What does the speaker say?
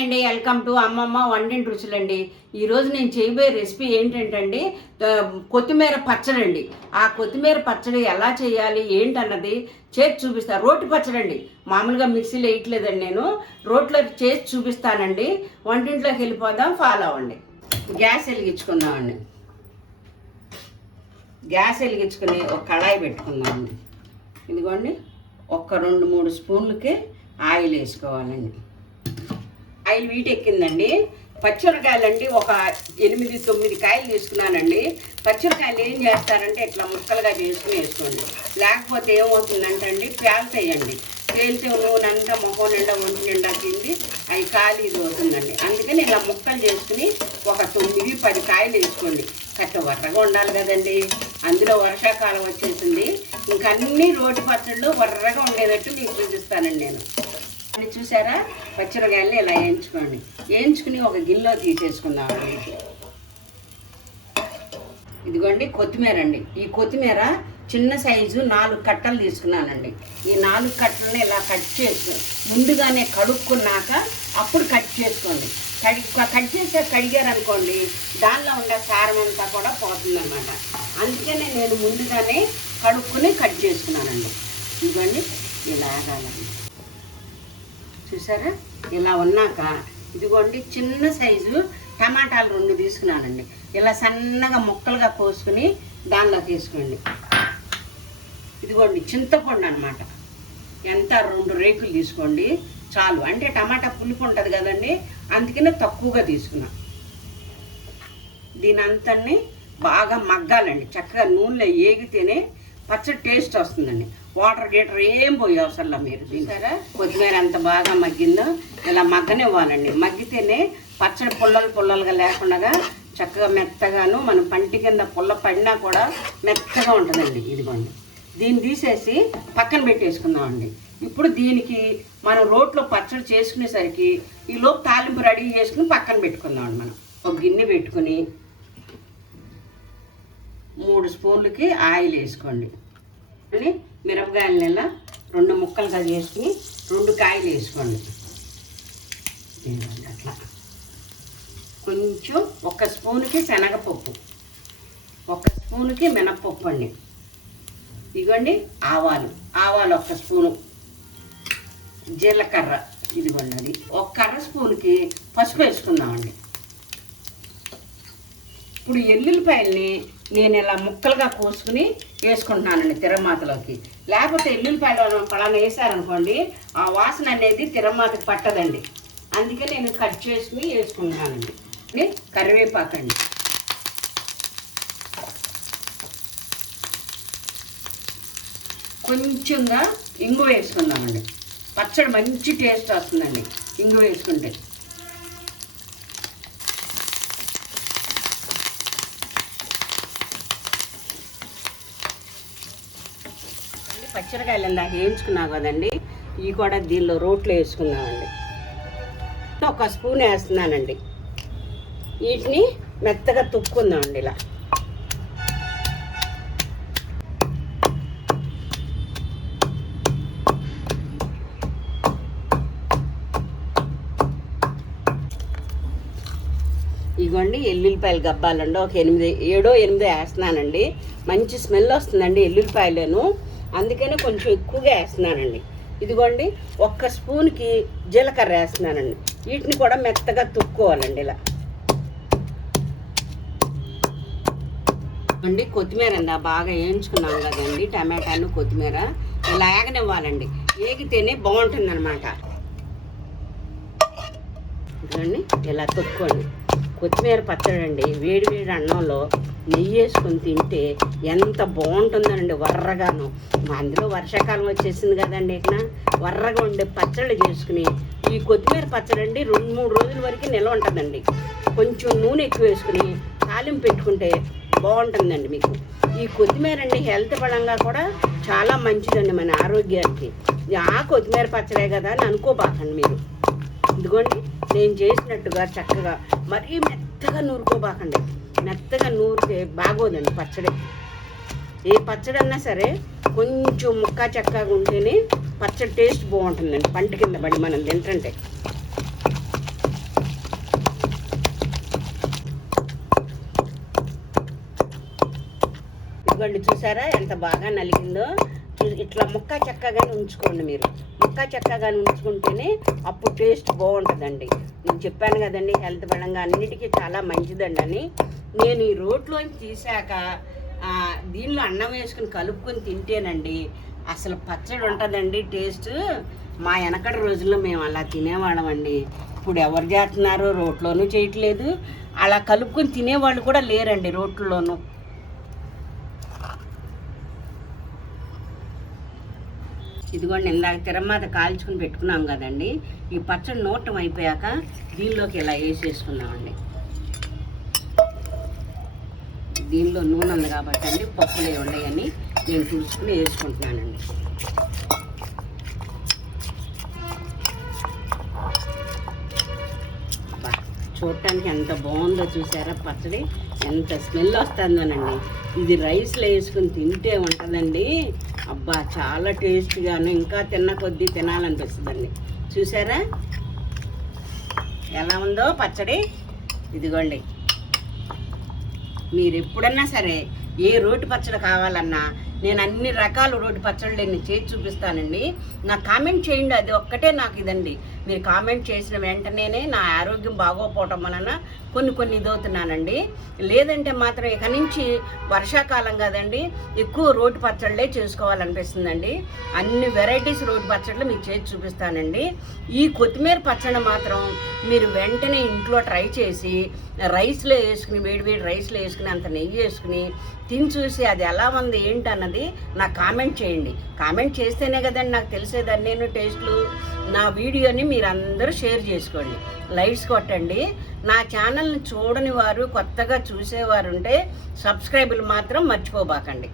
అండి, welcome to అమ్మమ్మ వంటింటి రుచులండి. ఈరోజు నేను చేయబోయే రెసిపీ ఏంటంటే కొత్తిమీర పచ్చడి అండి. ఆ కొత్తిమీర పచ్చడి ఎలా చేయాలి ఏంటన్నది చేసి చూపిస్తాను. రోటి పచ్చడి అండి, మామూలుగా మిక్సీలో వేయట్లేదండి, నేను రోట్లో చేసి చూపిస్తానండి. వంటింట్లోకి వెళ్ళిపోదాం, ఫాలో అవ్వండి. గ్యాస్ వెలిగించుకుందామండి. గ్యాస్ వెలిగించుకుని ఒక కళాయి పెట్టుకుందామండి. ఇదిగోండి, ఒక 2-3 స్పూన్లకి ఆయిల్ వేసుకోవాలండి. ఆయిల్ వీటెక్కిందండి. పచ్చిమిరకాయలండి ఒక 8-9 కాయలు తీసుకున్నానండి. పచ్చిమిరకాయలు ఏం చేస్తారంటే ఇట్లా ముక్కలుగా చేసుకుని వేసుకోండి, లేకపోతే ఏమవుతుందంటే అండి పేలుతాయండి. పేలితే నూనె అంతా మొహం నిండా ఒంటి నిండా తిండి అవి ఖాళీ ఇది అవుతుందండి. అందుకని ఇలా ముక్కలు చేసుకుని ఒక 9-10 కాయలు వేసుకోండి. కట్ట వర్రగా ఉండాలి కదండి, అందులో వర్షాకాలం వచ్చేసింది. ఇంకన్నీ రోటి పచ్చళ్ళు వర్రగా ఉండేటట్టు మీకు చూపిస్తానండి నేను. చూసారా, పచ్చిమిరకాయలు ఇలా వేయించుకోండి. వేయించుకుని ఒక గిన్నెలో తీసేసుకుందామండి. ఇదిగోండి కొత్తిమీర అండి. ఈ కొత్తిమీర చిన్న సైజు 4 కట్టలు తీసుకున్నానండి. ఈ 4 కట్టలని ఇలా కట్ చేసుకొని ముందుగానే కడుక్కున్నాక అప్పుడు కట్ చేసుకోండి. కట్ చేసే కడిగారనుకోండి, దానిలో ఉండే సారం అంతా కూడా పోతుందన్నమాట. అందుకనే నేను ముందుగానే కడుక్కుని కట్ చేసుకున్నానండి. ఇదిగోండి ఇలా ఆగాలండి. చూసారా, ఇలా ఉన్నాక ఇదిగోండి చిన్న సైజు టమాటాలు 2 తీసుకున్నానండి. ఇలా సన్నగా ముక్కలుగా కోసుకుని దానిలోకి వేసుకోండి. ఇదిగోండి చింతపండు అనమాట, ఎంత 2 రేకులు తీసుకోండి చాలు. అంటే టమాటా పులుపు ఉంటుంది కదండి, అందుకనే తక్కువగా తీసుకున్నా. దీని అంతని బాగా మగ్గాలండి. చక్కగా నూనెలో ఏగితేనే పచ్చడి టేస్ట్ వస్తుందండి. వాటర్ గీటర్ ఏం పోయే అవసరంలా. మీరు చూసారా, కొత్తిమీర ఎంత బాగా మగ్గిందో ఇలా మగ్గనివ్వాలండి. మగ్గితేనే పచ్చడి పుల్లలుగా లేకుండా చక్కగా మెత్తగాను, మనం పంటి కింద పుల్ల పడినా కూడా మెత్తగా ఉంటుందండి. ఇదిగోండి, దీన్ని తీసేసి పక్కన పెట్టేసుకుందామండి. ఇప్పుడు దీనికి మనం రోట్లో పచ్చడి చేసుకునేసరికి ఈలోపు తాలింపు రెడీ చేసుకుని పక్కన పెట్టుకుందామండి. మనం ఒక గిన్నె పెట్టుకుని 3 స్పూన్లకి ఆయిల్ వేసుకోండి. మిరపకాయలని ఇలా 2 ముక్కలుగా చేసుకుని 2 కాయలు వేసుకోండి. అట్లా కొంచెం 1 స్పూన్కి శనగపప్పు, 1 స్పూన్కి మినప్పప్పు అండి. ఇదిగోండి ఆవాలు 1 స్పూను, జీలకర్ర ఇదిగోండి అది 1 స్పూన్కి పసుపు వేసుకుందామండి. ఇప్పుడు ఎల్లుల్లిపాయల్ని నేను ఇలా ముక్కలుగా కోసుకుని వేసుకుంటున్నానండి తిరమాతలోకి. లేకపోతే ఎల్లుల్లిపాయలు పలానా వేసారనుకోండి, ఆ వాసన అనేది తిరమాతకి పట్టదండి. అందుకే నేను కట్ చేసుకుని వేసుకుంటున్నానండి. కరివేపాకండి, కొంచెంగా ఇంగు వేసుకుందామండి. పచ్చడి మంచి టేస్ట్ వస్తుందండి ఇంగు వేసుకుంటే. పచ్చిమిరకాయలు ఇందాక వేయించుకున్నాం కదండి, ఇవి కూడా దీనిలో రోట్లో వేసుకున్నామండి. 1 స్పూన్ వేస్తున్నానండి. వీటిని మెత్తగా తుక్కుందామండి. ఇలా ఇదిగోండి ఎల్లుల్లిపాయలు గబ్బాలండి. ఒక 7-8 వేస్తున్నానండి. మంచి స్మెల్ వస్తుందండి ఎల్లుల్లిపాయలను, అందుకని కొంచెం ఎక్కువగా వేస్తున్నానండి. ఇదిగోండి 1 స్పూన్కి జీలకర్ర వేస్తున్నానండి. వీటిని కూడా మెత్తగా తుక్కోవాలండి. ఇలా అండి కొత్తిమీర అండి బాగా వేయించుకున్నాం కదండి, టమాటాను కొత్తిమీర ఇలా ఏగనివ్వాలండి. ఏగితేనే బాగుంటుంది అనమాట. ఇదిగోండి ఇలా తొక్కోండి. కొత్తిమీర పచ్చడి అండి వేడి అన్నంలో నెయ్యి వేసుకొని తింటే ఎంత బాగుంటుందండి, వర్రగాను. అందులో వర్షాకాలం వచ్చేసింది కదండి, ఇక వర్రగా ఉండే పచ్చళ్ళు చేసుకుని ఈ కొత్తిమీర పచ్చడి అండి 2-3 రోజుల వరకు నిల్వ ఉంటుందండి. కొంచెం నూనె ఎక్కువ వేసుకుని తాలింపు పెట్టుకుంటే బాగుంటుందండి మీకు. ఈ కొత్తిమీర అండి హెల్త్ పరంగా కూడా చాలా మంచిదండి మన ఆరోగ్యానికి. ఆ కొత్తిమీర పచ్చడే కదా అని అనుకోబాకండి మీరు. ఇదిగోండి నేను చేసినట్టుగా చక్కగా మరీ మెత్తగా నూరుకోబాకండి. మెత్తగా నూరితే బాగోదండి పచ్చడి. ఏ పచ్చడి అన్నా సరే కొంచెం ముక్కా చక్కగా ఉంటేనే పచ్చడి టేస్ట్ బాగుంటుందండి, పంట కింద పడి మనం తింటుంటే. ఇదిగోండి చూసారా ఎంత బాగా నలిగిందో. ఇట్లా ముక్క చెక్కగానే ఉంచుకోండి మీరు. ముక్క చెక్కగానే ఉంచుకుంటేనే అప్పుడు టేస్ట్ బాగుంటుందండి. నేను చెప్పాను కదండి హెల్త్ పరంగా అన్నిటికీ చాలా మంచిదండి అని. నేను ఈ రోట్లోంచి తీసాక దీనిలో అన్నం వేసుకుని కలుపుకొని తింటేనండి అసలు పచ్చడి ఉంటుందండి టేస్ట్. మా వెనకటి రోజుల్లో మేము అలా తినేవాళ్ళం అండి. ఇప్పుడు ఎవరు చేస్తున్నారో రోట్లోనూ చేయట్లేదు, అలా కలుపుకొని తినేవాళ్ళు కూడా లేరండి రోట్లలోనూ. ఇదిగోండి ఇందాక తిరమాత కాల్చుకుని పెట్టుకున్నాం కదండి. ఈ పచ్చడి నూటం అయిపోయాక దీనిలోకి ఇలా వేసేసుకున్నామండి. దీనిలో నూనె ఉంది కాబట్టి అండి పప్పులు ఉన్నాయని నేను చూసుకుని వేసుకుంటున్నానండి. చూడటానికి ఎంత బాగుందో చూసారా పచ్చడి, ఎంత స్మెల్ వస్తుందోనండి. ఇది రైస్లో వేసుకుని తింటే ఉంటుందండి అబ్బా చాలా టేస్ట్గాను, ఇంకా తిన్న కొద్దీ తినాలనిపిస్తుందండి. చూసారా ఎలా ఉందో పచ్చడి. ఇదిగోండి మీరు ఎప్పుడన్నా సరే ఏ రోటి పచ్చడి కావాలన్నా నేను అన్ని రకాల రోటి పచ్చళ్ళు నేను చేసి చూపిస్తానండి. నాకు కామెంట్ చేయండి, అది ఒక్కటే నాకు ఇదండి. మీరు కామెంట్ చేసిన వెంటనే నా ఆరోగ్యం బాగోపోవటం వలన కొన్ని ఇదవుతున్నానండి. లేదంటే మాత్రం ఇక నుంచి వర్షాకాలం కదండి ఎక్కువ రోటి పచ్చళ్ళే చేసుకోవాలనిపిస్తుందండి. అన్ని వెరైటీస్ రోటి పచ్చళ్ళు మీకు చేసి చూపిస్తానండి. ఈ కొత్తిమీర పచ్చడి మాత్రం మీరు వెంటనే ఇంట్లో ట్రై చేసి రైస్లో వేసుకుని వేడి రైస్లో వేసుకుని అంత నెయ్యి వేసుకుని తిని చూసి అది ఎలా ఉంది ఏంటన్నది నాకు కామెంట్ చేయండి. కామెంట్ చేస్తేనే కదండి నాకు తెలిసేదాన్ని నేను టేస్ట్లు. నా వీడియోని మీరు అందరూ షేర్ చేసుకోండి, లైక్స్ కొట్టండి. నా ఛానల్ని చూడని వారు కొత్తగా చూసేవారు ఉంటే సబ్స్క్రైబులు మాత్రం మర్చిపోబాకండి.